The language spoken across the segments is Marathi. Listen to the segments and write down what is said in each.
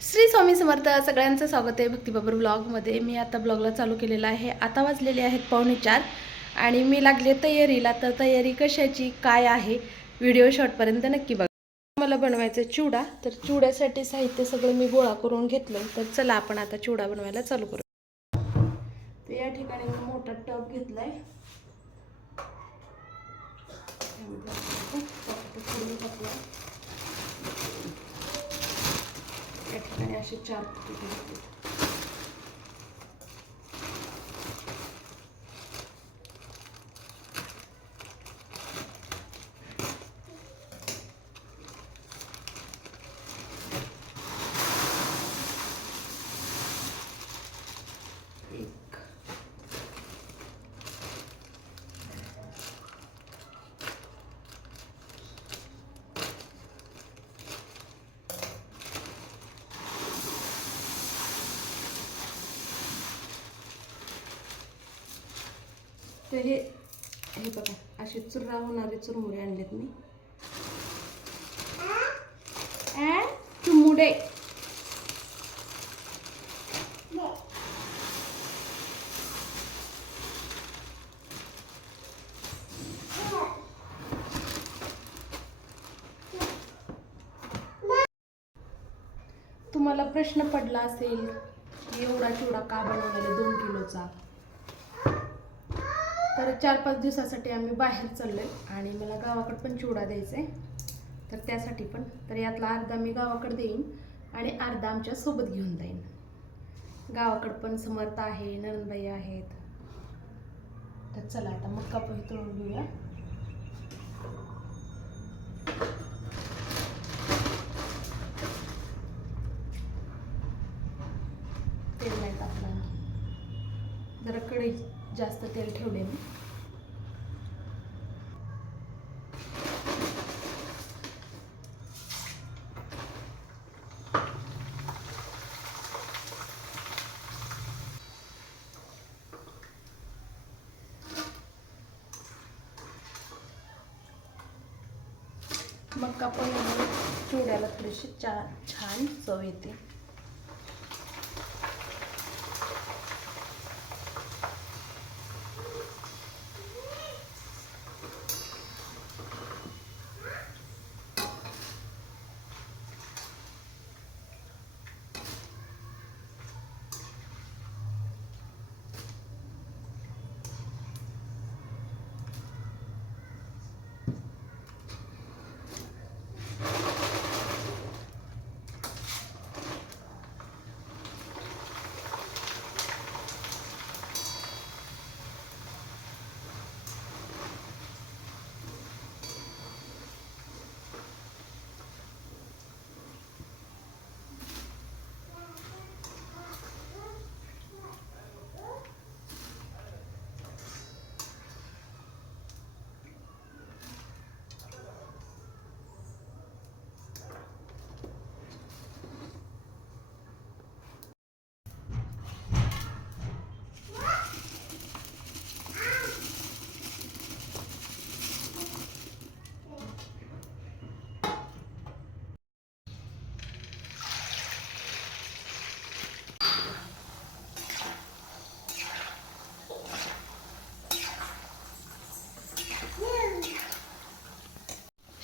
श्री स्वामी समर्थ सगळ्यांचं स्वागत आहे भक्तीबाबर ब्लॉगमध्ये मी आता ब्लॉगला चालू केलेला आहे. आता वाजलेले आहेत पावणे चार आणि मी लागले तयारीला. तर तयारी कशाची काय आहे? व्हिडिओ शॉर्टपर्यंत नक्की बघा. मला बनवायचं चिवडा तर चिवड्यासाठी साहित्य सगळं मी गोळा करून घेतलं तर चला आपण आता चिवडा बनवायला चालू करू. तर या ठिकाणी मी मोठा टब घेतला आहे या ठिकाणी असे चार तुकडे घेतले तर हे हे बघा असे चुर्रा होणारे चुरमुरे आणलेत मी. चुमुडे. तुम्हाला प्रश्न पडला असेल एवढा चिवडा का बनवलेला दोन किलोचा. तर चार पाच दिवसासाठी आम्ही बाहेर चाललोय आणि मला गावाकडे पण चिवडा द्यायचा आहे तर त्यासाठी पण. तर यातला अर्धा मी गावाकडे देईन आणि अर्धा आमच्यासोबत घेऊन जाईन. गावाकडे पण समर्थ आहे नरनबाई आहेत. तर चला आता मक्का पोहे तळून घेऊया. तेल नाही टाकलं जरा कढई. जास्त तेल ठेवले मी. मग पोह्यामुळे चिवड्याला थोडीशी चा छान चव येते.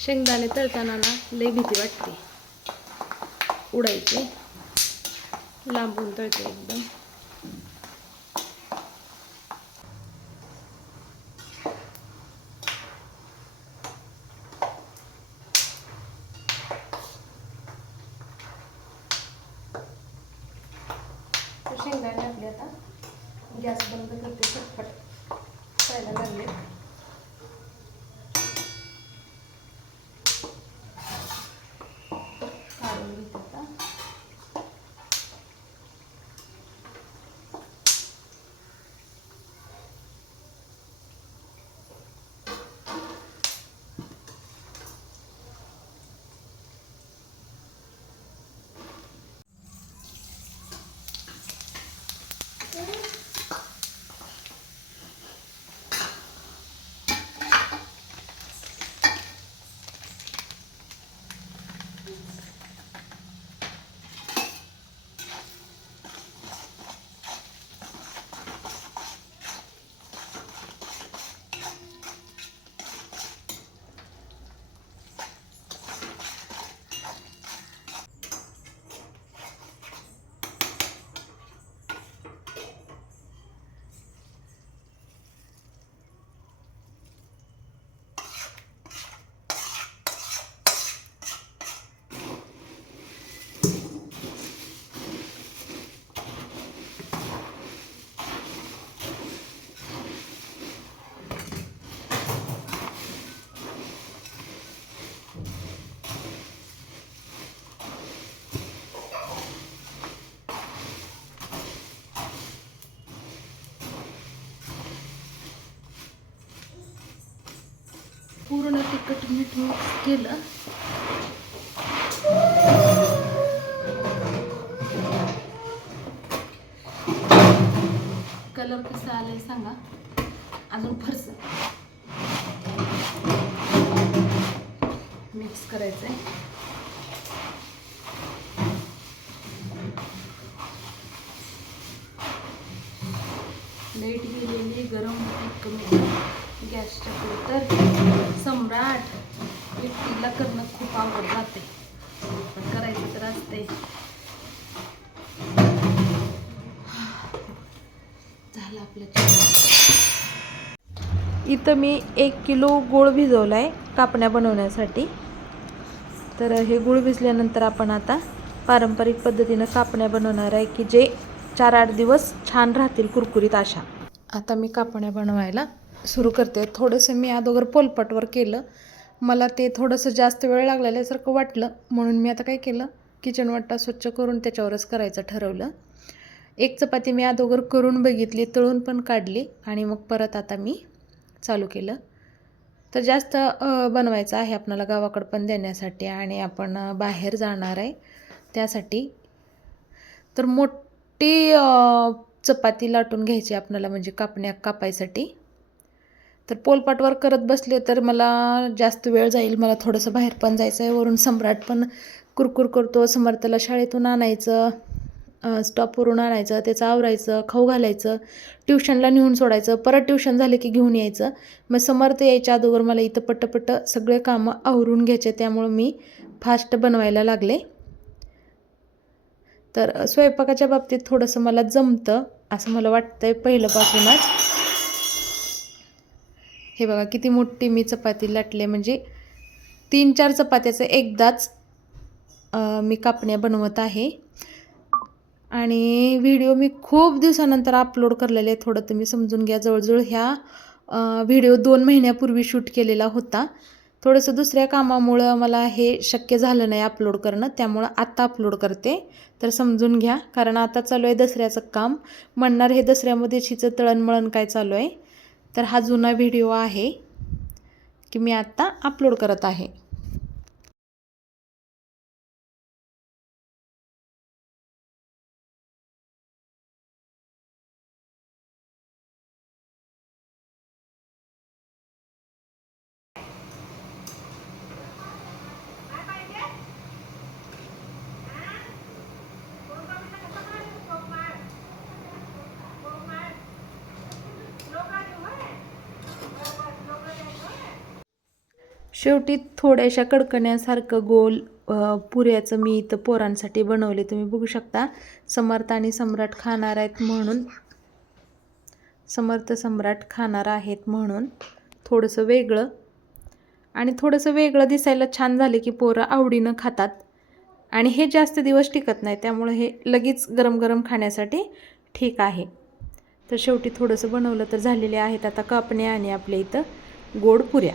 शेंगदाणे तळताना ना लय भीती वाटते. उडायचे. लांबून तळते एकदम. शेंगदाणे आपले आता. गॅस बंद करते फटफट तळायला लागले. पूर्ण तिखट मीठ मिक्स केलं. कलर कसा आलाय सांगा. अजून फरस. मिक्स करायचंय. लाइट गेलेली गरम कमी. गॅसच्या पुढे तर सम्राट एकटीला करणं खूप आवड जाते. करायचं तर असते झालं आपलं इथं मी एक किलो गूळ भिजवला आहे कापण्या बनवण्यासाठी. तर हे गूळ भिजल्यानंतर आपण आता पारंपरिक पद्धतीनं कापण्या बनवणार आहे की जे चार आठ दिवस छान राहतील कुरकुरीत अशा. आता मी कापण्या बनवायला सुरू करते. थोडंसं मी अगोदर पोलपटवर केलं मला ते थोडंसं जास्त वेळ लागलेल्यासारखं वाटलं म्हणून मी आता काय केलं किचन वाटा स्वच्छ करून त्याच्यावरच करायचं ठरवलं. एक चपाती मी अगोदर करून बघितली तळून पण काढली आणि मग परत आता मी चालू केलं. तर जास्त बनवायचं आहे आपणाला गावाकडं पण देण्यासाठी आणि आपण बाहेर जाणार आहे त्यासाठी. तर मोठी चपाती लाटून घ्यायची आपणाला म्हणजे कापण्या कापायसाठी. तर पोलपाटवर करत बसले तर मला जास्त वेळ जाईल. मला थोडंसं बाहेर पण जायचं आहे. वरून सम्राट पण कुरकुर करतो. समर्थला शाळेतून आणायचं स्टॉपवरून आणायचं त्याचं आवरायचं खाऊ घालायचं ट्युशनला नेऊन सोडायचं. परत ट्युशन झाले की घेऊन यायचं. मग समर्थ यायच्या अगोदर मला इथं पट्टपट्ट सगळे कामं आवरून घ्यायचे. त्यामुळं मी फास्ट बनवायला लागले. तर स्वयंपाकाच्या बाबतीत थोडंसं मला जमतं असं मला वाटतंय. पहिल्यापासूनच हे बघा किती मोठी मी चपाती लाटले म्हणजे तीन चार चपात्याचं एकदाच मी कापण्या बनवत आहे. आणि व्हिडिओ मी खूप दिवसानंतर अपलोड करलेले आहे थोडं तुम्ही समजून घ्या. जवळजवळ ह्या व्हिडिओ दोन महिन्यापूर्वी शूट केलेला होता. थोडंसं दुसऱ्या कामामुळं मला हे शक्य झालं नाही अपलोड करणं. त्यामुळं आत्ता अपलोड करते. तर समजून घ्या. कारण आता चालू आहे दसऱ्याचं काम. म्हणणार हे दसऱ्यामध्ये हिचं तळणमळण काय चालू आहे. तर हा जुना व्हिडिओ आहे की मी आत्ता अपलोड करत आहे. शेवटी थोड्याशा कडकण्यासारखं गोल पुऱ्याचं मी इथं पोरांसाठी बनवले. तुम्ही बघू शकता समर्थ आणि सम्राट खाणार आहेत म्हणून. समर्थ सम्राट खाणार आहेत म्हणून. थोडंसं वेगळं. आणि थोडंसं वेगळं दिसायला छान झाले की पोरं आवडीनं खातात. आणि हे जास्त दिवस टिकत नाही त्यामुळे हे लगेच गरम गरम खाण्यासाठी ठीक आहे. तर शेवटी थोडंसं बनवलं तर झालेले आहेत आता कापणे आणि आपल्या इथं गोड पुऱ्या.